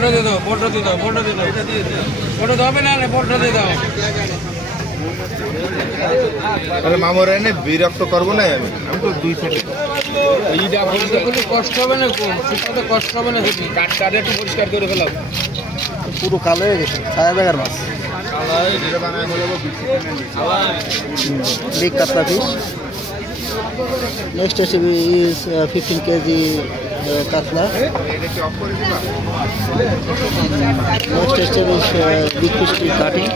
পোল্ট্রা দিয়ে দাও, পোল্ট্রা দিয়ে দাও, পোল্ট্রা দিয়ে দাও, পোল্ট্রা তো হবে না, পোল্ট্রা দিয়ে দাও। আরে মামুর এনে বিরক্ত করবো না আমি তো দুই থেকে এইটা বলতে কোনো কষ্ট হবে না, শুকাতে কষ্ট হবে না। সেটি কাঠটা একটু পরিষ্কার করে ফেলাও। পুরো কালো হয়ে গেছে, ছায়া জায়গার মাছ। Big katla fish. Next recipe is 15 KG katla. Next recipe is big fish cutting.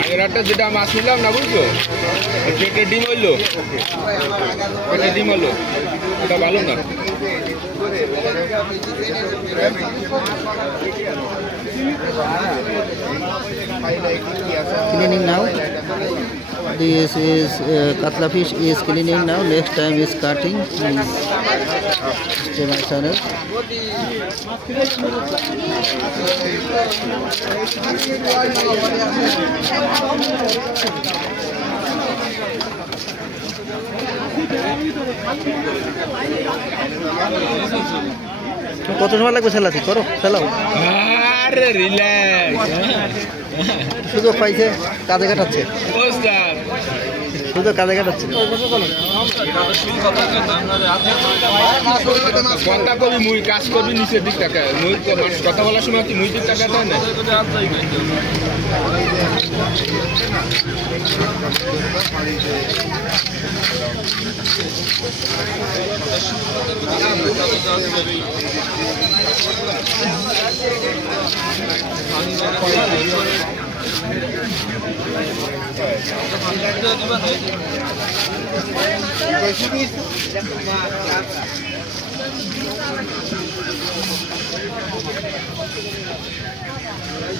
আগের একটা যেটা মাছ নিলাম না বুঝছো, পেটে ডিম হইলো, পেটে ডিম হলো, ওটা ভালো না। Cleaning now. This is katla fish is cleaning now. Next time is cutting. Please stay my channel. কত সময় লাগবে সেলাতে? করো সেলাও। আরে রিল্যাক্স, সুযোগ পাইছে, কাজে কাটাচ্ছে, সুযোগ কাজে কাটাচ্ছে। কথা কবি মুই কাজ করবি নিচের দিক টাকা, মুই তো কথা বলার সময় কি মুই দিক টাকা দেয় না।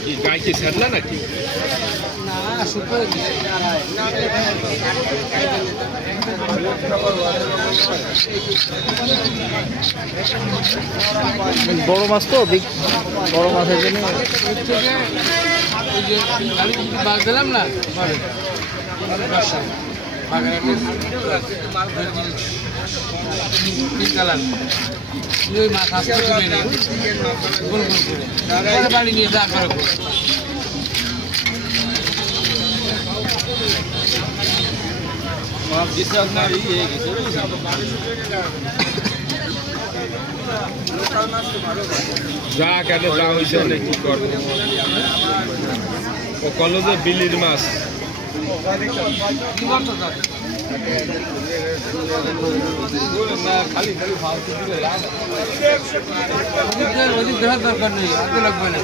কি গাই কি ছাড়লা নাকি? বড় মাছ তো, বড় মাছের জন্য মাছ দিলাম না, মাছ আসতে গোল গোল করে বাড়ি নিয়ে যা করে। যা কেন যা হয়েছে কি করবো, ও কলেজে বিলির মাছ। খালি খালি ফালতু দিলে লাভ, ওদিক দেখার দরকার নেই, হাতে লাগবে না।